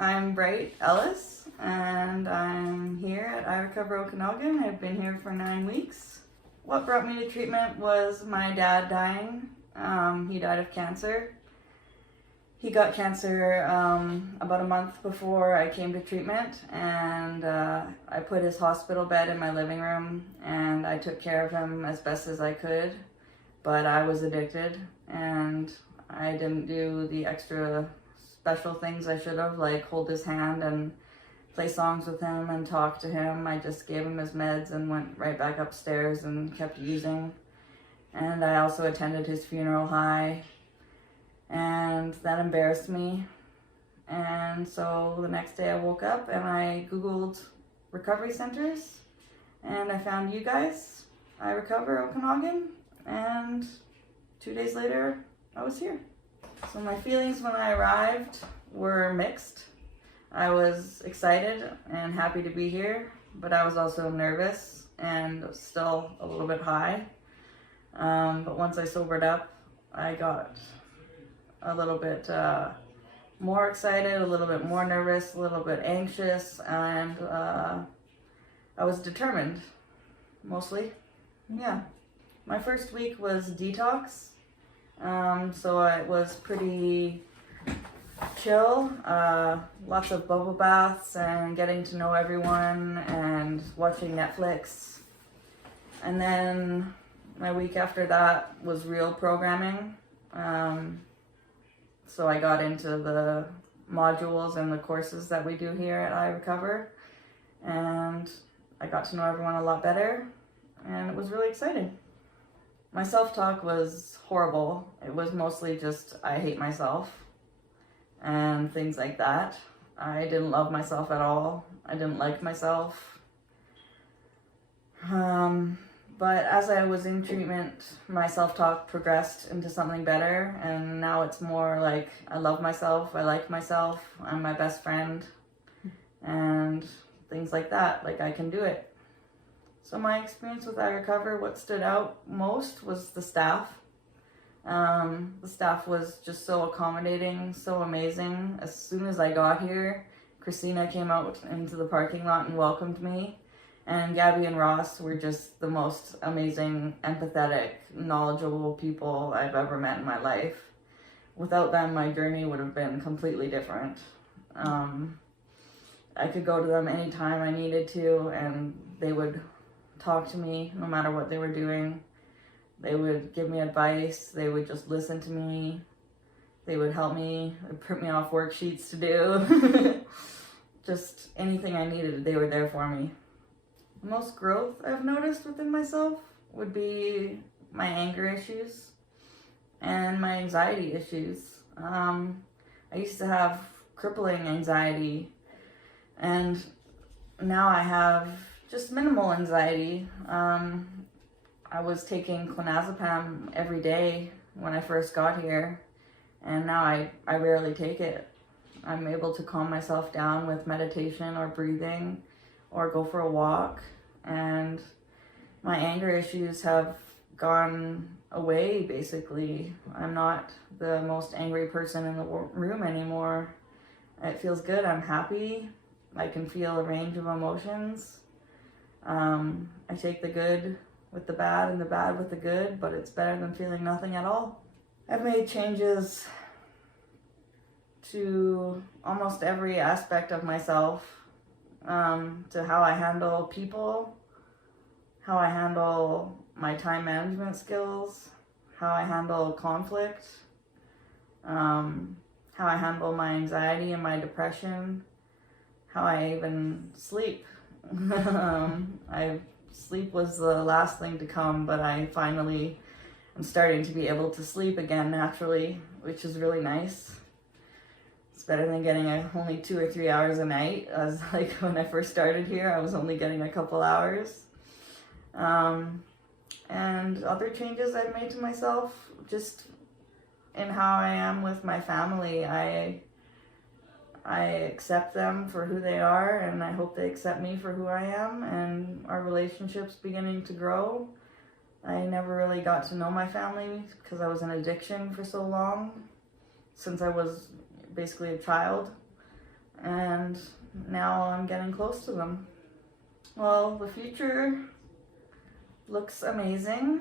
I'm Bright Ellis, and I'm here at iRecover Okanagan. I've been here for 9 weeks. What brought me to treatment was my dad dying. He died of cancer. He got cancer about a month before I came to treatment, and I put his hospital bed in my living room, and I took care of him as best as I could, but I was addicted, and I didn't do the extra special things I should have, like hold his hand and play songs with him and talk to him. I just gave him his meds and went right back upstairs and kept using. And I also attended his funeral high, and that embarrassed me. And so the next day I woke up and I Googled recovery centers, and I found you guys, iRecover Okanagan, and 2 days later I was here. So my feelings when I arrived were mixed. I was excited and happy to be here, but I was also nervous and still a little bit high. But once I sobered up, I got a little bit more excited, a little bit more nervous, a little bit anxious, and I was determined, mostly. Yeah. My first week was detox. So it was pretty chill, lots of bubble baths and getting to know everyone and watching Netflix. And then my week after that was real programming. So I got into the modules and the courses that we do here at iRecover, and I got to know everyone a lot better, and it was really exciting. My self-talk was horrible. It was mostly just, I hate myself and things like that. I didn't love myself at all. I didn't like myself. But as I was in treatment, my self-talk progressed into something better, and now it's more like, I love myself, I like myself, I'm my best friend, and things like that, like I can do it. So my experience with iRecover, what stood out most was the staff. The staff was just so accommodating, so amazing. As soon as I got here, Christina came out into the parking lot and welcomed me. And Gabby and Ross were just the most amazing, empathetic, knowledgeable people I've ever met in my life. Without them, my journey would have been completely different. I could go to them anytime I needed to, and they would talk to me no matter what they were doing. They would give me advice. They would just listen to me. They would help me, print me off worksheets to do. Just anything I needed, they were there for me. The most growth I've noticed within myself would be my anger issues and my anxiety issues. I used to have crippling anxiety, and now I have just minimal anxiety. I was taking clonazepam every day when I first got here, and now I rarely take it. I'm able to calm myself down with meditation or breathing or go for a walk, and my anger issues have gone away, basically. I'm not the most angry person in the room anymore. It feels good. I'm happy. I can feel a range of emotions. I take the good with the bad and the bad with the good, but it's better than feeling nothing at all. I've made changes to almost every aspect of myself, to how I handle people, how I handle my time management skills, how I handle conflict, how I handle my anxiety and my depression, how I even sleep. Sleep was the last thing to come, but I finally am starting to be able to sleep again naturally, which is really nice. It's better than getting only 2 or 3 hours a night. As like when I first started here, I was only getting a couple hours. And other changes I've made to myself, just in how I am with my family. I accept them for who they are, and I hope they accept me for who I am, and our relationship's beginning to grow. I never really got to know my family because I was in addiction for so long, since I was basically a child. and now I'm getting close to them. Well, the future looks amazing.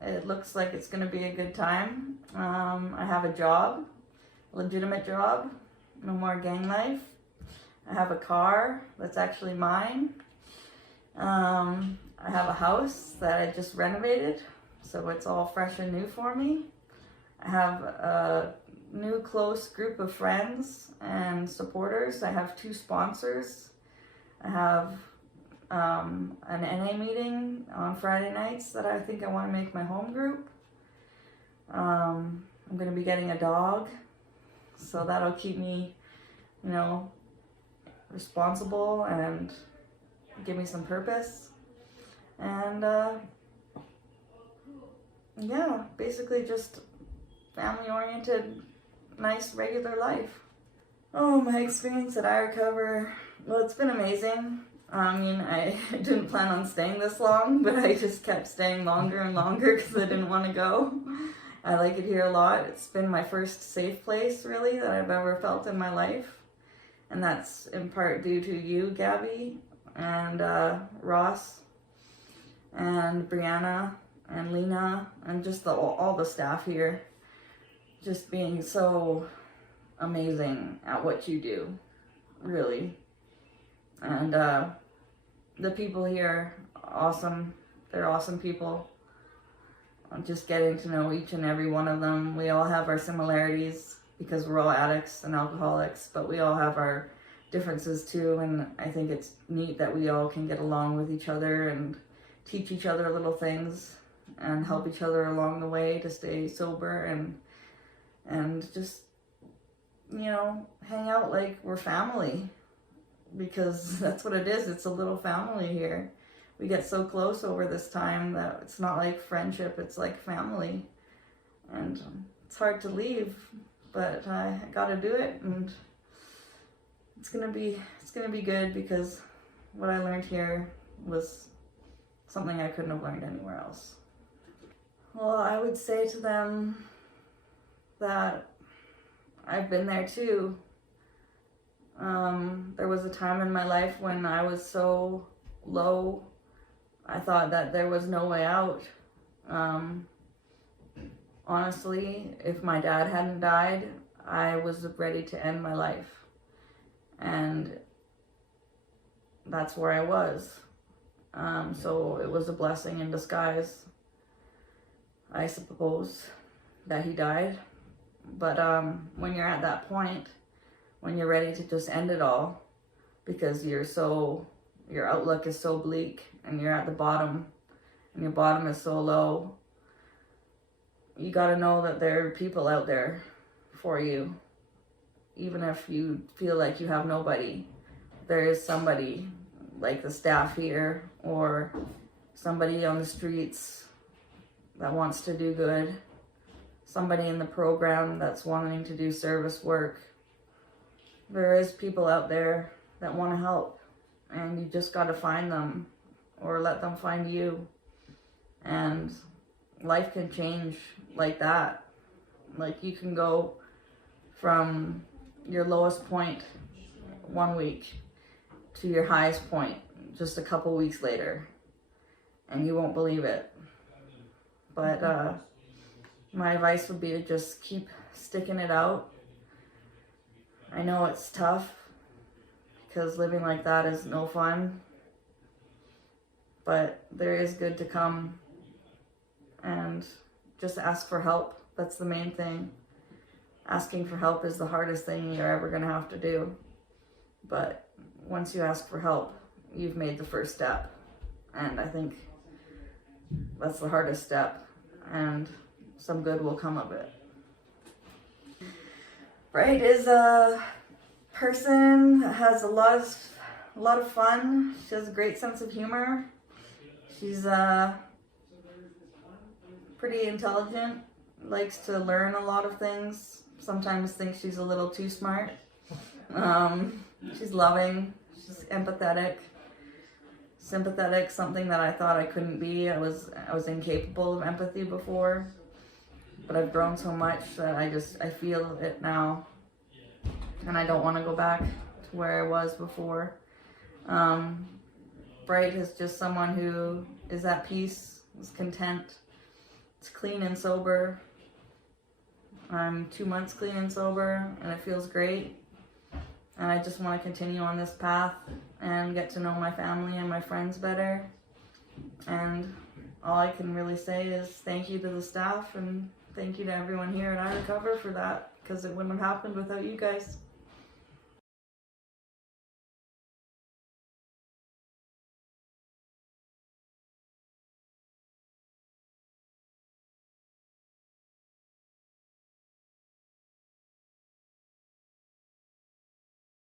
It looks like it's going to be a good time. I have a job, a legitimate job, no more gang life. I have a car that's actually mine. I have a house that I just renovated, so it's all fresh and new for me. I have a new close group of friends and supporters. I have 2 sponsors. I have an NA meeting on Friday nights that I think I want to make my home group. I'm going to be getting a dog, so that'll keep me, responsible and give me some purpose. And yeah, basically just family-oriented, nice, regular life. Oh, my experience at iRecover, well, it's been amazing. I didn't plan on staying this long, but I just kept staying longer and longer because I didn't want to go. I like it here a lot. It's been my first safe place, really, that I've ever felt in my life. And that's in part due to you, Gabby, and Ross, and Brianna, and Lena, and just all the staff here. Just being so amazing at what you do, really. And the people here, awesome. They're awesome people. I'm just getting to know each and every one of them. We all have our similarities because we're all addicts and alcoholics, but we all have our differences too. And I think it's neat that we all can get along with each other and teach each other little things and help each other along the way to stay sober and just, hang out like we're family, because that's what it is. It's a little family here. We get so close over this time that it's not like friendship, it's like family. And it's hard to leave, but I gotta do it, and it's gonna be good, because what I learned here was something I couldn't have learned anywhere else. Well, I would say to them that I've been there too. There was a time in my life when I was so low, I thought that there was no way out. Honestly, if my dad hadn't died, I was ready to end my life. And that's where I was. So it was a blessing in disguise, I suppose, that he died. But when you're at that point, when you're ready to just end it all, because your outlook is so bleak and you're at the bottom and your bottom is so low, you got to know that there are people out there for you. Even if you feel like you have nobody, there is somebody, like the staff here or somebody on the streets that wants to do good, somebody in the program that's wanting to do service work. There is people out there that want to help, and you just got to find them or let them find you. And life can change like that. Like, you can go from your lowest point 1 week to your highest point just a couple weeks later, and you won't believe it. But my advice would be to just keep sticking it out. I know it's tough, because living like that is no fun, but there is good to come. And just ask for help. That's the main thing. Asking for help is the hardest thing you're ever going to have to do. But once you ask for help, you've made the first step. And I think that's the hardest step. And some good will come of it. Bright is a person that has a lot of fun. She has a great sense of humor. She's pretty intelligent, likes to learn a lot of things. Sometimes thinks she's a little too smart. She's loving. She's empathetic. Sympathetic, something that I thought I couldn't be. I was incapable of empathy before, but I've grown so much that I feel it now, and I don't want to go back to where I was before. Bright is just someone who is at peace, is content, is clean and sober. I'm 2 months clean and sober, and it feels great. And I just want to continue on this path and get to know my family and my friends better. And all I can really say is thank you to the staff and thank you to everyone here at iRecover for that, because it wouldn't have happened without you guys.